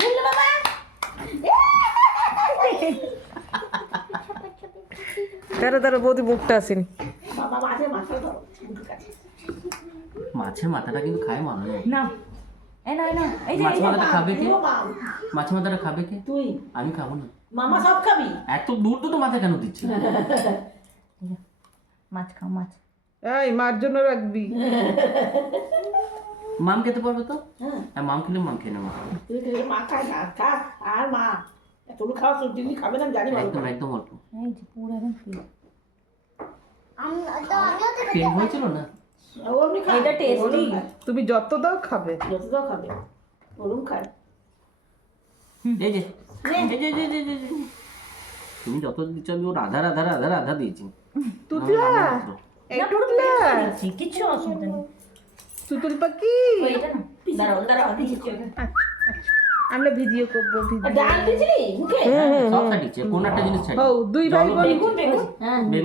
ধরলে বাবা। দাঁড়া বৌদি মুখটা আসেনি। বাবা মাছের মাথা ধরো মুখের কাছে। মাছের মাথাটা কিন্তু খায় মানুষ। না না এই যে মাছের মাথাটা খাবে কে? পুরো মাম। মাছের মাথাটা খাবে কে? তুই আমি খাবো না। মামা সব খাবি। এত দূর তো মাথা কেন দিচ্ছি? মাছ খাও মাছ। এই মার জন্য রাখবি। মাম খেতে পারবে তো? হ্যাঁ হ্যাঁ, মাম খেলে মাম খেয়ে নেবো। তুই খেলে মা খায় না খা আর মা এতটুকু খাওয়া সত্যি খাবে না আমি জানি ভালো একদম করে। একদম অল্প। এই যে পুরো একদম ফ্রি। পেন হয়েছিল না? ও এমনি খায়। এটা tasty। ওরম খায়। তুমি যত দাও খাবে। যত দাও খাবে ওরম খায়। এই যে তুমি যত দিচ্ছ আমি ওর আধা দিয়েছি। তুতলা একটু তুতলা কিছু অসুবিধা নেই। তুতুল পাখি। ওই এটা না দাঁড়াও দিচ্ছি ওকে। আমরা ভিডিও করবো ভিডিও। ডাল দিছিলি মুখে? সব ছাড়িয়েছে, কোন একটা জিনিস ছাড়িয়েছে। হও দুই ভাই বোন। বেগুন বেগুন হ্যাঁ বেগুন